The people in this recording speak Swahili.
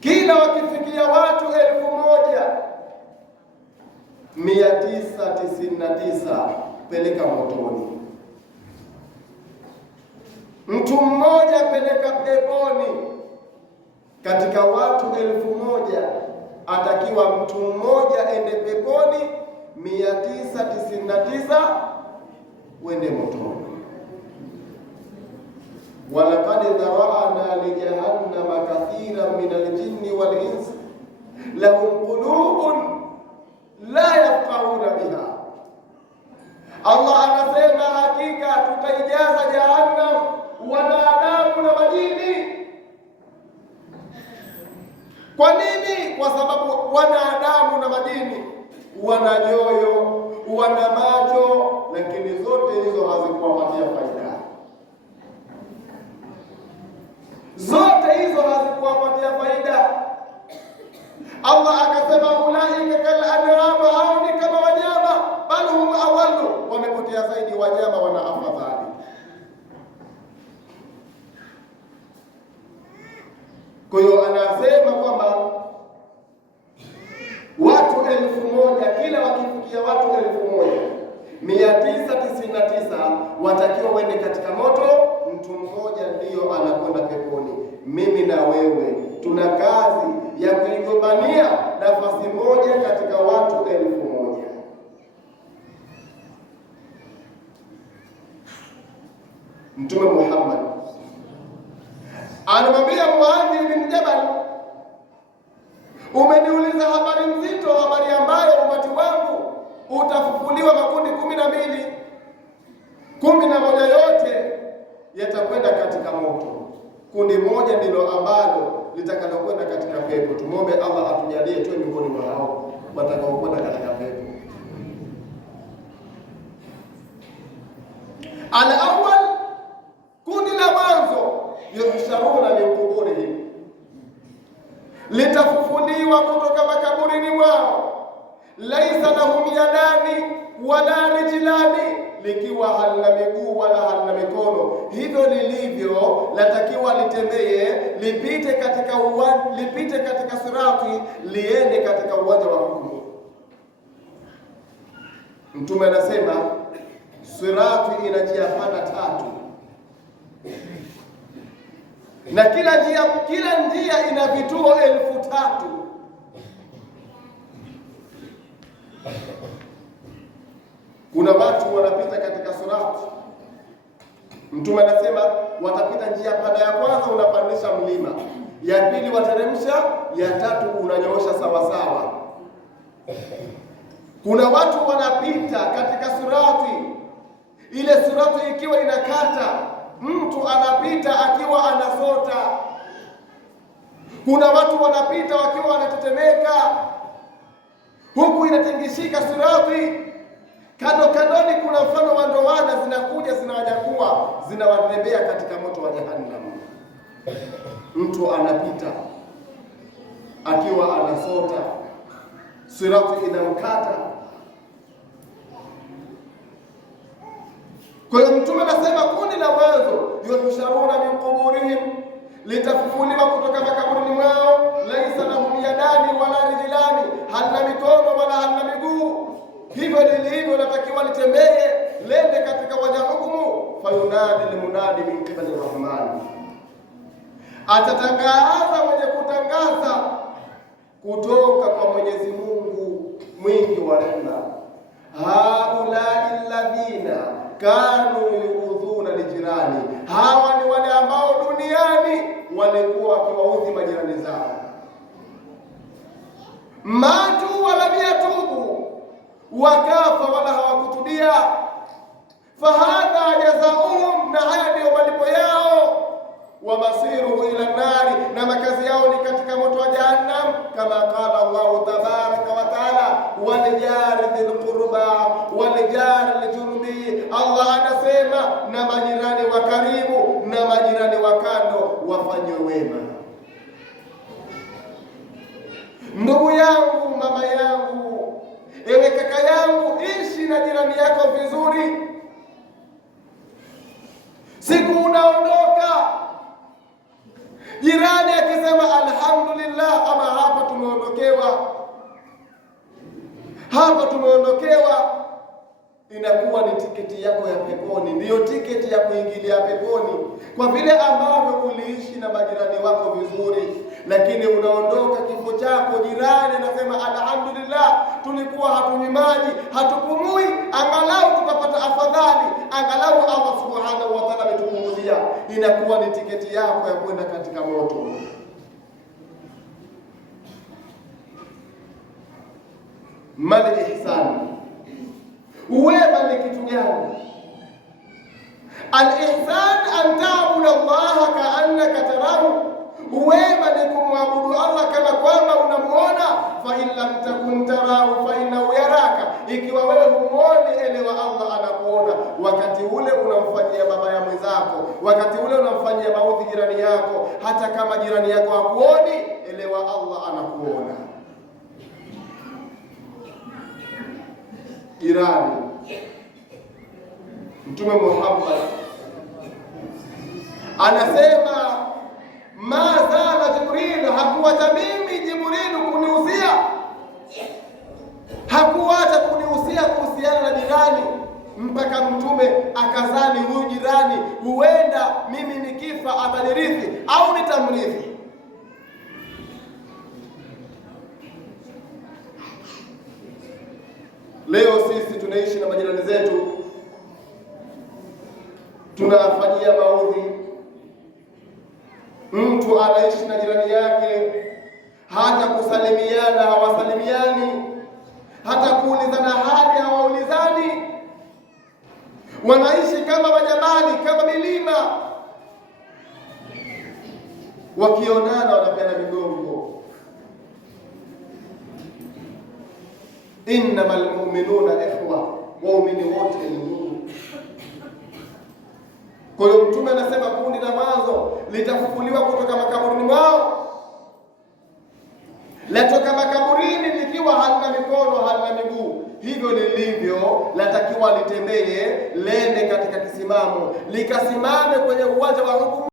kila wakifikia watu 1999 peleka motoni, mtu mmoja peleka peponi. Katika watu 1000 atakiwa mtu mmoja ende peponi, 999 wende motoni. Walaqad dhara'na li jahannama kathiran min al-jinni wal insi lahum qulubun la yafqahuna biha. Allah anasema hakika tutaijaza jahannam wanadamu na majini. Kwa nini? Kwa sababu wanadamu na majini wana nyoyo, wana macho, lakini zote hizo hazikuwapatia faida. Zote hizo hazikuwapatia faida. Allah akasema ulaika kal an'am, hao ni kama wanyama, bal hum awallu, wamepotea zaidi wanyama, wana afadhali. Kwa hiyo anasema kwamba watu 1000, kila wakifikia watu 1999 watakiwa wende katika moto, mtu mmoja ndiyo anakwenda peponi. Mimi na wewe tuna kazi ya kuigombania nafasi moja katika watu 1000. Mtume Muhammad anamwambia Muadh bin Jabal, umeniuliza habari nzito, habari ambayo umati wangu utafufuliwa makundi 12, 11 yote yatakwenda katika moto. Kundi moja ndilo ambalo litakalokwenda katika pepo. Tumwombe Allah atujalie tuwe miongoni mwa hao watakaokwenda katika pepo. Al-awwal, kundi la mwanzo, yuhsharuna min quburihim, litafufuliwa kutoka makaburini mwao, laisa lahum yadani wala rijlani, likiwa halina miguu wala halina mikono. Hivyo lilivyo latakiwa litembee, lipite katika sirati, liende katika uwanja wa hukumu. Mtume anasema sirati ina njia panda 3, na kila njia ina vituo 3000. Kuna watu wanapita katika sirati. Mtume anasema watapita njia panda ya kwanza, unapandisha mlima, ya pili wateremsha, ya tatu unanyoosha sawa sawa. Kuna watu wanapita katika sirati, ile sirati ikiwa inakata, mtu anapita akiwa anasota. Kuna watu wanapita wakiwa wanatetemeka, huku inatingishika sirati. Kandoni kuna mfano wa ndoana zinakuja, zinawanyakua, zinawarembea katika moto wa jahannam. Mtu anapita akiwa anasota, sirati inamkata. Kwa hiyo Mtume anasema kundi la mwanzo, yuhsharuna min quburihim, litafufuliwa kutoka makaburini mwao, laisa lahum yadani wala rijlani, halina mikono wala halina miguu. Hivyo lilivyo natakiwa litembee, lende katika waja hukumu. Fayunadi limunadi min qibali rahman, atatangaza mwenye kutangaza kutoka kwa Mwenyezi Mungu mwingi wa rehema, haulai alladhina kanu yuudhuna lijirani, hawa ni wale ambao duniani walikuwa wakiwaudhi majirani zao. Matu wala yatubu, wakafa wala hawakutubia. Fahadha jazaohum, na haya ndio malipo yao. Wa masiruhu ila nari, na makazi yao ni katika moto wa jahannam. Kama qala Allahu tabaraka wa taala, walijari dhil qurba walijari lijunubi, Allah anasema na majirani wa karibu na majirani wa kando wafanywe wema. Ndugu yangu, mama yangu, ewe kaka yangu, ishi na jirani yako vizuri. Siku unaondoka, jirani akisema alhamdulillah, hapa tumeondokewa, inakuwa ni tiketi yako ya peponi, ndiyo tiketi ya kuingilia peponi, kwa vile ambavyo uliishi na majirani wako vizuri. Lakini unaondoka, kifo chako, jirani anasema alhamdulillah, tulikuwa hatunywi maji, hatupumui, angalau tutapata afadhali, angalau Allah subhanahu wa ta'ala ametupunguzia. Inakuwa ni tiketi yako ya kwenda katika moto. Mal ihsan, wema ni kitu gani? Al-ihsan an ta'budu Allah ka'annaka tarahu, wema ni kumwabudu Allah kama kwamba unamuona. Fa in lam takun tarahu fa innahu yaraka, ikiwa wewe humuoni, elewa Allah anakuona. Wakati ule unamfanyia mabaya mwenzako, wakati ule unamfanyia maudhi jirani yako, hata kama jirani yako hakuoni, elewa Allah anakuona. Jirani, Mtume Muhammad anasema ma zala Jibril, hakuacha mimi Jibril kunihusia, hakuacha kunihusia kuhusiana na jirani, mpaka Mtume akazani huyu jirani huenda mimi nikifa atanirithi au nitamrithi. Leo sisi tunaishi na majirani zetu, tunafanyia maudhi. Mtu anaishi na jirani yake, hata kusalimiana hawasalimiani, hata kuulizana hali hawaulizani. Wanaishi kama majabali, kama milima, wakionana wanapeana migongo. Innamal mu'minuna ikhwa, waumini wote ni ndugu. Kwa hiyo Mtume anasema kundi la mwanzo litafufuliwa kutoka makaburini mwao, latoka makaburini likiwa halina mikono, halina miguu. Hivyo lilivyo latakiwa litembee, lende katika kisimamo, likasimame kwenye uwanja wa hukumu.